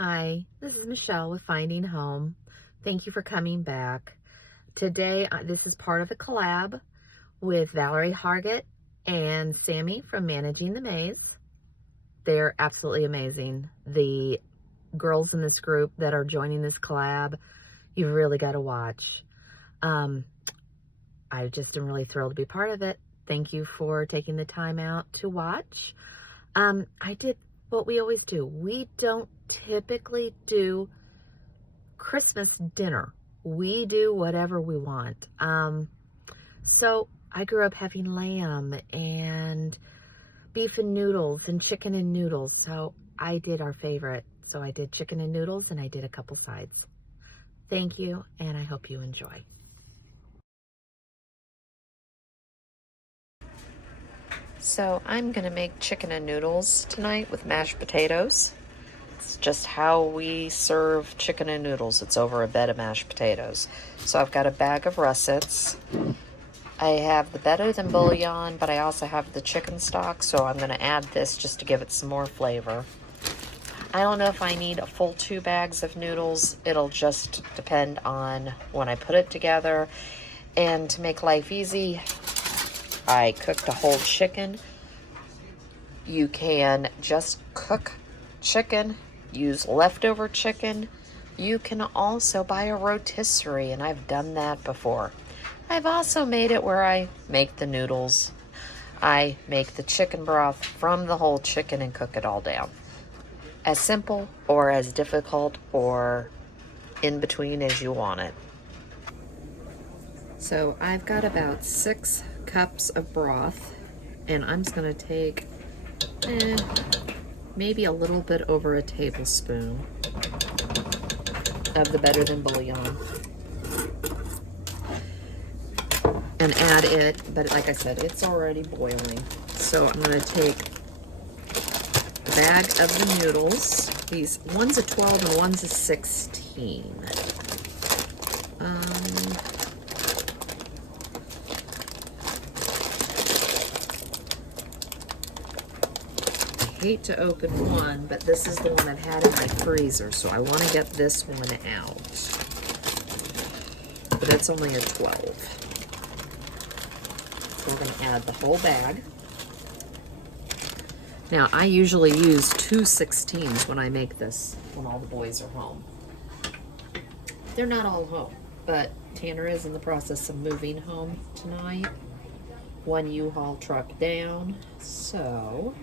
Hi, this is Michelle with Finding Home. Thank you for coming back. Today, this is part of a collab with Valerie Hargett and Sammie from Managing the Maze. They're absolutely amazing. The girls in this group that are joining this collab, you've really got to watch. I just am really thrilled to be part of it. Thank you for taking the time out to watch. I did what we always do. We don't typically do Christmas dinner. We do whatever we want. So I grew up having lamb and beef and noodles and chicken and noodles. So I did our favorite. So I did chicken and noodles and I did a couple sides. Thank you, and I hope you enjoy. So I'm gonna make chicken and noodles tonight with mashed potatoes. It's just how we serve chicken and noodles. It's over a bed of mashed potatoes. So I've got a bag of russets. I have the better than bouillon, but I also have the chicken stock, so I'm gonna add this just to give it some more flavor. I don't know if I need a full 2 bags of noodles. It'll just depend on when I put it together. And to make life easy, I cooked a whole chicken. You can just cook chicken, use leftover chicken. You can also buy a rotisserie, and I've done that before. I've also made it where I make the noodles. I make the chicken broth from the whole chicken and cook it all down. As simple or as difficult or in between as you want it. So I've got about 6 cups of broth, and I'm just gonna take maybe a little bit over a tablespoon of the better than bouillon and add it, but like I said, it's already boiling. So I'm gonna take a bag of the noodles. These, one's a 12 and one's a 16. I hate to open one, but this is the one I've had in my freezer, so I want to get this one out. But it's only a 12. So we're going to add the whole bag. Now, I usually use 2 16s when I make this, when all the boys are home. They're not all home, but Tanner is in the process of moving home tonight. 1 U-Haul truck down, so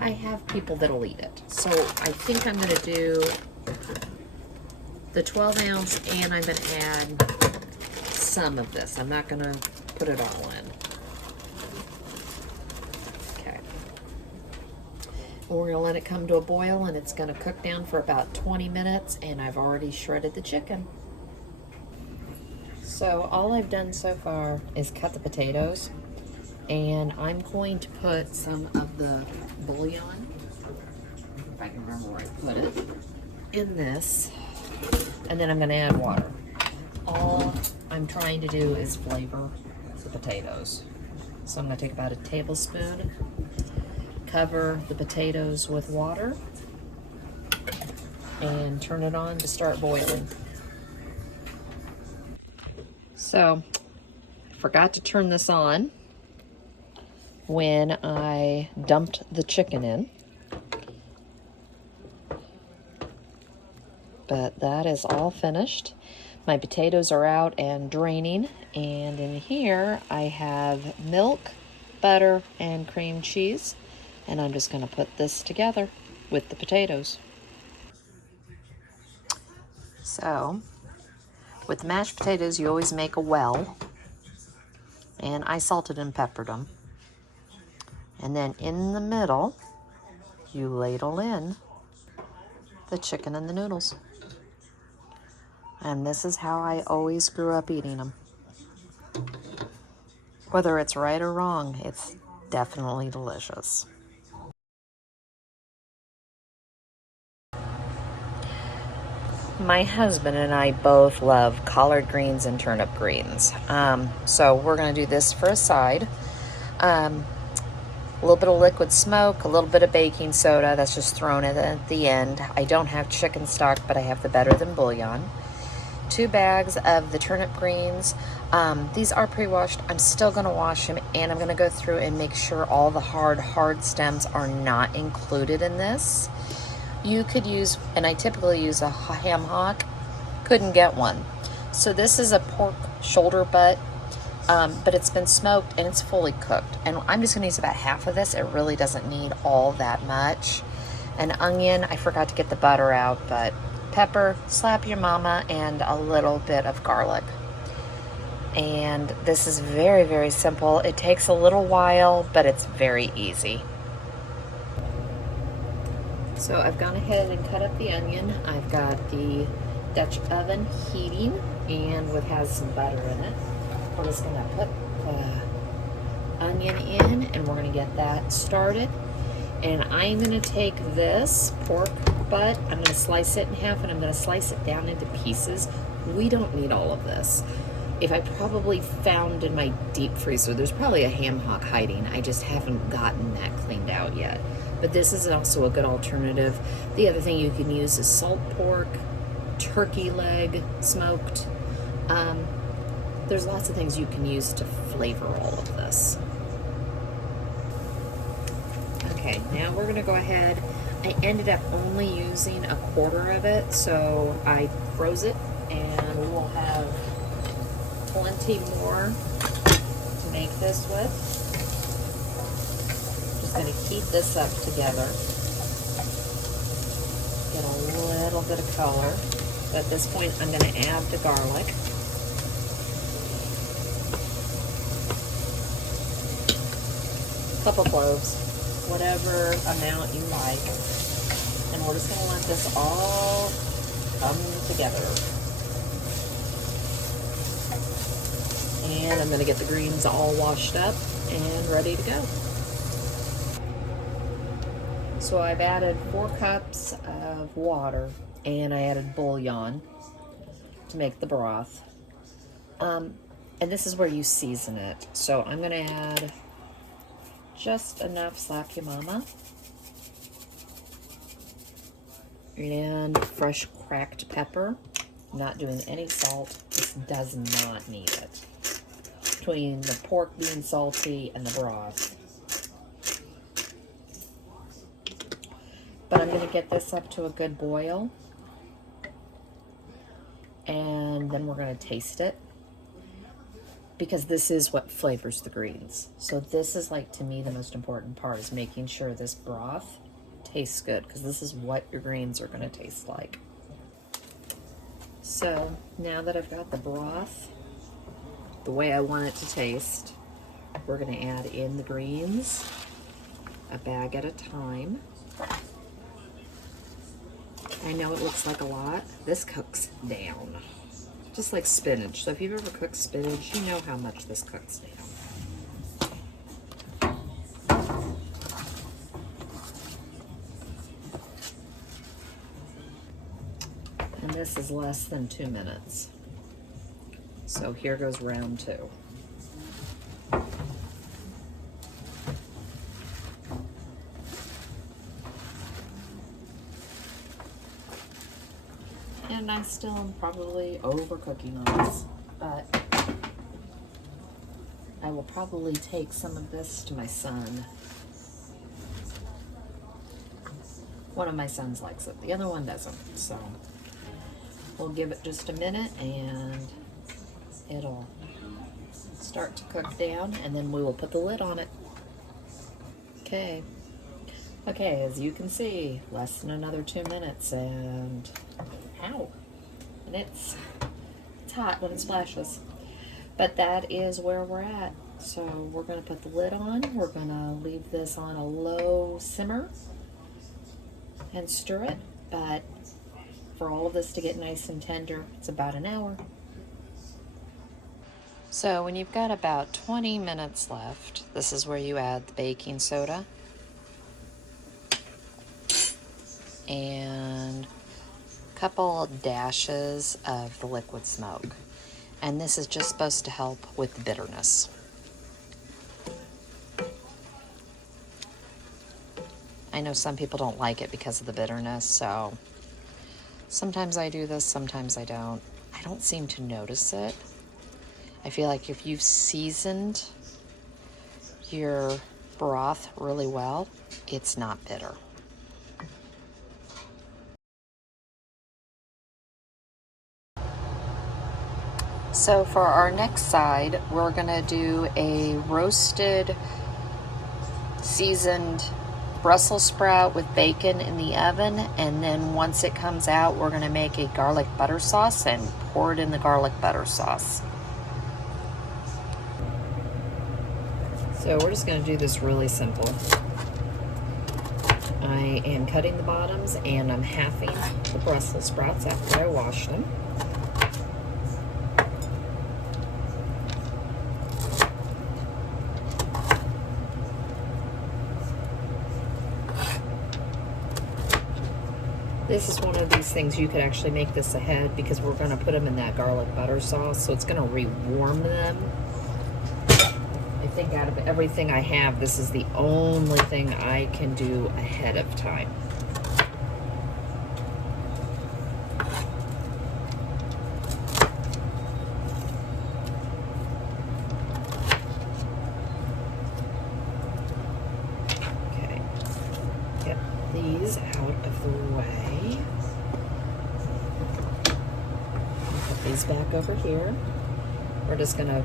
I have people that'll eat it. So I think I'm gonna do the 12 ounce, and I'm gonna add some of this. I'm not gonna put it all in. Okay. We're gonna let it come to a boil, and it's gonna cook down for about 20 minutes, and I've already shredded the chicken. So all I've done so far is cut the potatoes, and I'm going to put some of the bouillon, if I can remember where I put it, in this, and then I'm going to add water. All I'm trying to do is flavor the potatoes. So I'm going to take about a tablespoon, cover the potatoes with water, and turn it on to start boiling. So, I forgot to turn this on when I dumped the chicken in. But that is all finished. My potatoes are out and draining, and in here I have milk, butter, and cream cheese, and I'm just going to put this together with the potatoes. So, with the mashed potatoes, you always make a well, and I salted and peppered them. And then in the middle, you ladle in the chicken and the noodles. And this is how I always grew up eating them. Whether it's right or wrong, it's definitely delicious. My husband and I both love collard greens and turnip greens. So we're going to do this for a side. little bit of liquid smoke, a little bit of baking soda. That's just thrown in at the end. I don't have chicken stock, but I have the Better Than bouillon. 2 bags of the turnip greens. These are pre-washed. I'm still going to wash them, and I'm going to go through and make sure all the hard stems are not included in this. You could use, and I typically use a ham hock, couldn't get one. So this is a pork shoulder butt, but it's been smoked and it's fully cooked. And I'm just going to use about half of this. It really doesn't need all that much. An onion, I forgot to get the butter out, but pepper, slap your mama, and a little bit of garlic. And this is very, very simple. It takes a little while, but it's very easy. So I've gone ahead and cut up the onion. I've got the Dutch oven heating, and it has some butter in it. We're just going to put the onion in, and we're going to get that started. And I'm going to take this pork butt, I'm going to slice it in half, and I'm going to slice it down into pieces. We don't need all of this. If I probably found in my deep freezer, there's probably a ham hock hiding. I just haven't gotten that cleaned out yet. But this is also a good alternative. The other thing you can use is salt pork, turkey leg, smoked. There's lots of things you can use to flavor all of this. Okay, now we're going to go ahead. I ended up only using a quarter of it, so I froze it, and we will have plenty more to make this with. Just going to heat this up together. Get a little bit of color. But at this point, I'm going to add the garlic. Couple cloves, whatever amount you like, and we're just going to let this all come together. And I'm going to get the greens all washed up and ready to go. So I've added 4 cups of water, and I added bouillon to make the broth. And this is where you season it. So I'm going to add just enough slap your mama and fresh cracked pepper. I'm not doing any salt. This does not need it. Between the pork being salty and the broth. But I'm going to get this up to a good boil, and then we're going to taste it, because this is what flavors the greens. So this is, like, to me, the most important part, is making sure this broth tastes good, because this is what your greens are going to taste like. So now that I've got the broth the way I want it to taste, we're going to add in the greens, a bag at a time. I know it looks like a lot. This cooks down, just like spinach. So if you've ever cooked spinach, you know how much this cooks down. And this is less than 2 minutes. So here goes round 2. And I still am probably overcooking on this, but I will probably take some of this to my son. One of my sons likes it, the other one doesn't, so we'll give it just a minute and it'll start to cook down, and then we will put the lid on it. Okay, as you can see, less than another 2 minutes, and ow, and it's hot when it splashes. But that is where we're at. So we're going to put the lid on. We're going to leave this on a low simmer and stir it. But for all of this to get nice and tender, it's about an hour. So when you've got about 20 minutes left, this is where you add the baking soda and a couple of dashes of the liquid smoke. And this is just supposed to help with the bitterness. I know some people don't like it because of the bitterness, so sometimes I do this, sometimes I don't. I don't seem to notice it. I feel like if you've seasoned your broth really well, it's not bitter. So for our next side, we're gonna do a roasted, seasoned Brussels sprout with bacon in the oven, and then once it comes out, we're gonna make a garlic butter sauce and pour it in the garlic butter sauce. So we're just gonna do this really simple. I am cutting the bottoms and I'm halving the Brussels sprouts after I wash them. This is one of these things you could actually make this ahead because we're going to put them in that garlic butter sauce, so it's going to rewarm them. I think out of everything I have, this is the only thing I can do ahead of time. Okay, get these out of the way. Put these back over here. We're just going to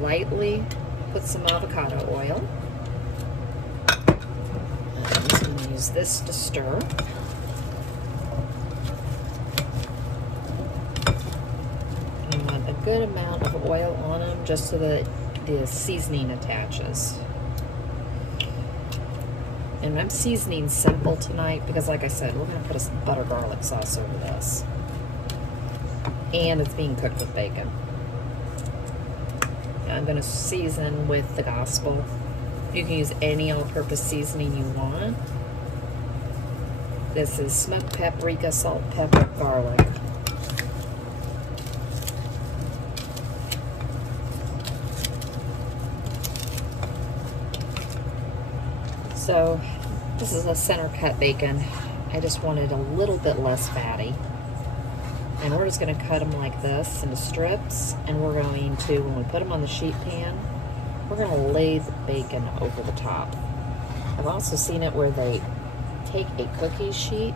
lightly put some avocado oil. I'm just going to use this to stir. I want a good amount of oil on them just so that the seasoning attaches. And I'm seasoning simple tonight because, like I said, we're going to put a butter garlic sauce over this. And it's being cooked with bacon. I'm going to season with the Gospel. You can use any all-purpose seasoning you want. This is smoked paprika, salt, pepper, garlic. So this is a center cut bacon. I just wanted a little bit less fatty. And we're just going to cut them like this into strips, and we're going to, when we put them on the sheet pan, we're going to lay the bacon over the top. I've also seen it where they take a cookie sheet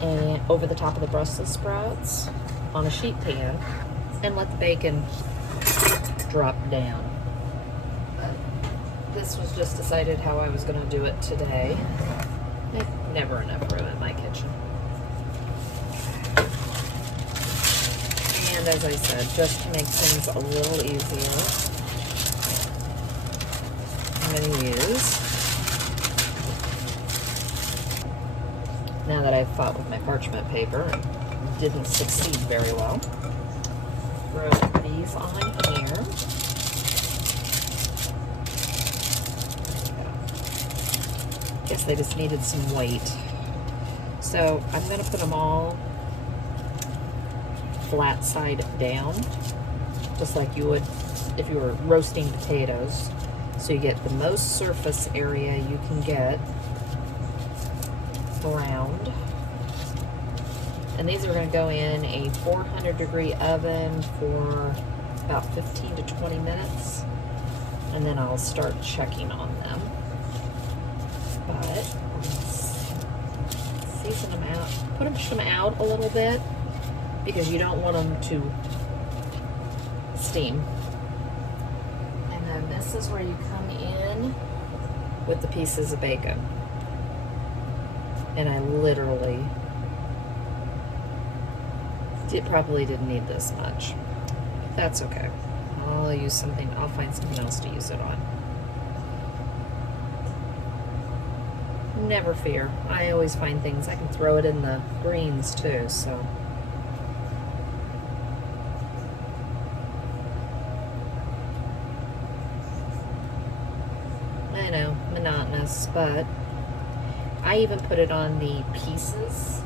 and over the top of the Brussels sprouts on a sheet pan and let the bacon drop down. This was just decided how I was going to do it today. Never enough room in my kitchen. And as I said, just to make things a little easier, I'm going to use, now that I've fought with my parchment paper and didn't succeed very well, throw these on here. Guess they just needed some weight. So I'm going to put them all flat side down, just like you would if you were roasting potatoes, so you get the most surface area you can get browned. And these are going to go in a 400-degree oven for about 15 to 20 minutes, and then I'll start checking on them. But season them out, push them out a little bit, because you don't want them to steam. And then this is where you come in with the pieces of bacon. And I literally probably didn't need this much. That's okay. I'll find something else to use it on. Never fear. I always find things. I can throw it in the greens too, so. I know, monotonous, but I even put it on the pieces,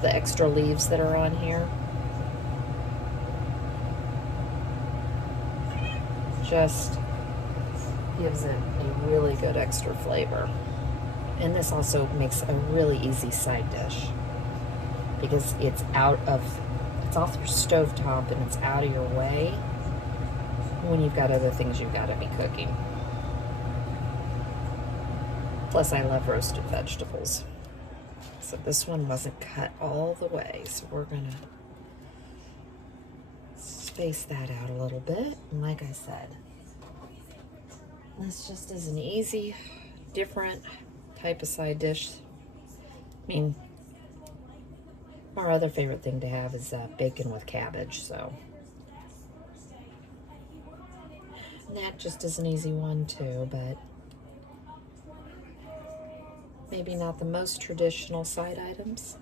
the extra leaves that are on here. just gives it a really good extra flavor. And this also makes a really easy side dish because it's off your stovetop and it's out of your way when you've got other things you've got to be cooking. Plus, I love roasted vegetables. So this one wasn't cut all the way, so we're gonna space that out a little bit. And like I said, this just is an easy, different type of side dish. I mean, our other favorite thing to have is bacon with cabbage, so. And that just is an easy one too, but maybe not the most traditional side items.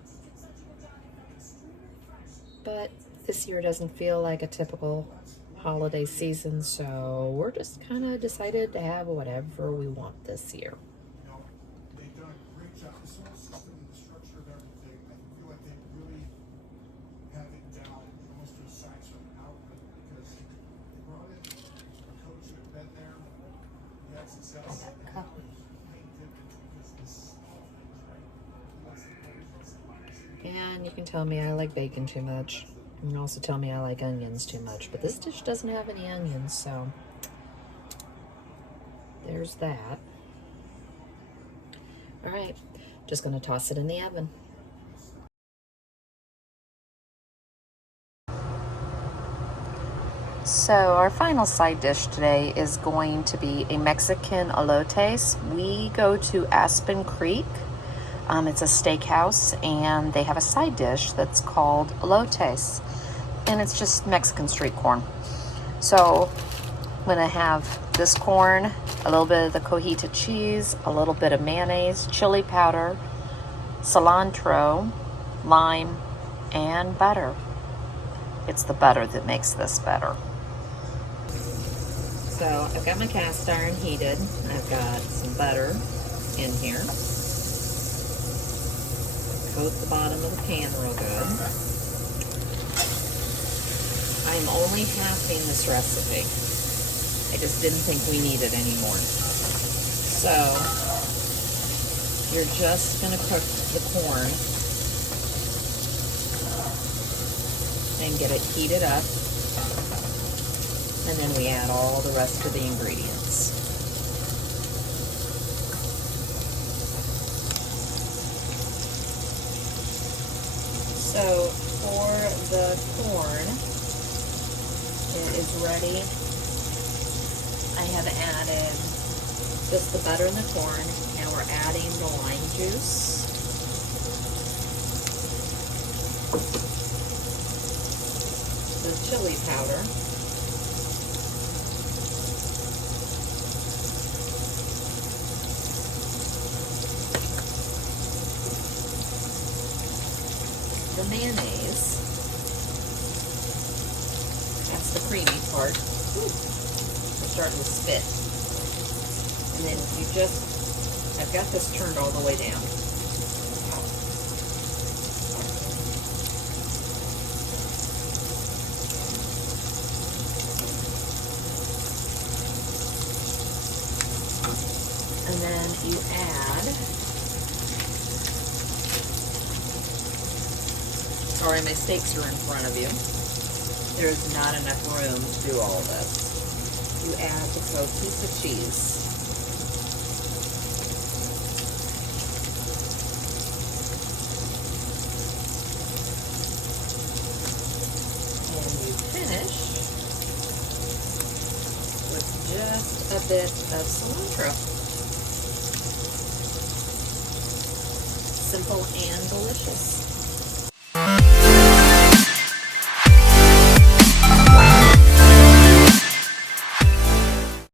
But this year doesn't feel like a typical holiday season, so we're just kind of decided to have whatever we want this year. They've done a great job. The solar system, the structure of everything, I feel like they really have it down almost to a science from output because they brought in a coach who had been there, who had success, and now there's main dividends because this And you can tell me I like bacon too much. You can also tell me I like onions too much, but this dish doesn't have any onions, so there's that. All right, just gonna toss it in the oven. So our final side dish today is going to be a Mexican elotes. We go to Aspen Creek. It's a steakhouse, and they have a side dish that's called elotes, and it's just Mexican street corn. So I'm gonna have this corn, a little bit of the cojita cheese, a little bit of mayonnaise, chili powder, cilantro, lime, and butter. It's the butter that makes this better. So I've got my cast iron heated. I've got some butter in here. Coat the bottom of the pan real good. I'm only halving this recipe. I just didn't think we needed any more. So you're just gonna cook the corn and get it heated up. And then we add all the rest of the ingredients. So for the corn, it is ready. I have added just the butter and the corn. Now we're adding the lime juice. The chili powder. The mayonnaise. That's the creamy part. Ooh, I'm starting to spit. And then I've got this turned all the way down. And then you add, sorry, my steaks are in front of you. There's not enough room to do all this. You add the cotija cheese. And you finish with just a bit of cilantro. Simple and delicious.